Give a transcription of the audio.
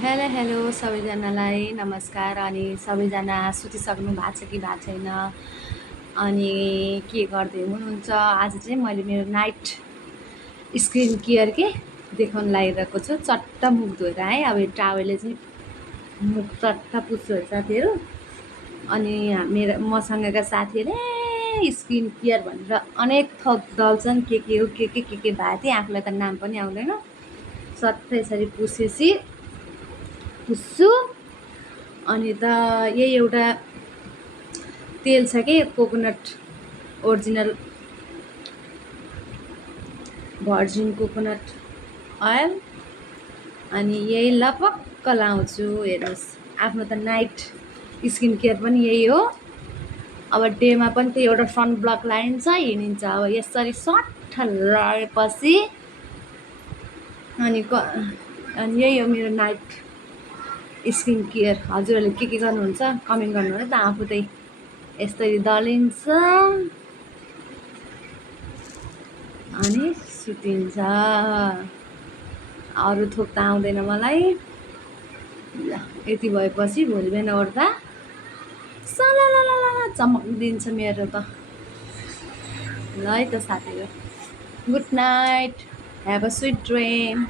Hello hello सबैजनालाई नमस्कार। अनि सबैजना सुतिसक्नु भएको छ कि भएको छैन, अनि के गर्दै हुनुहुन्छ? आज चाहिँ मैले मेरो नाइट स्किन केयर के देखाउन लागिरहेको छु। चट्ट मुख धोएर आएँ। अब यो टावेलले चाहिँ मुख चट्ट पुस्छ साथीहरू। अनि मेरो मसँगका साथीहरूले स्किन केयर भनेर अनेक थोक दल्छन्, के हो के भएको थिएँ। आफूलाई त नाम पनि आउँदैन। सट्ट यसरी पुस्छु। अनि त यही एउटा तेल छ कि coconut original virgin coconut oil, अनि यही लपक्क लाउँछु। हेर्नुहोस्, आफ्नो त नाइट स्किन केयर पनि यही हो। अब डेमा पनि त्यो एउटा सनब्लक लगाइन्छ, हिँडिन्छ। अब यसरी सट्ट लगाएपछि अनि यही हो मेरो नाइट स्किन केयर। हजुरहरूले के गर्नुहुन्छ कमेन्ट गर्नु होला त। आफू चाहिँ यस्तरी दलिन्छ अनि सुतिन्छ। अरू थोक त आउँदैन मलाई। यति भएपछि भोलि बिहान उठ्दा सललललल चमक दिन्छ मेरो त। ल है त साथीहरू, good night, have a sweet dream.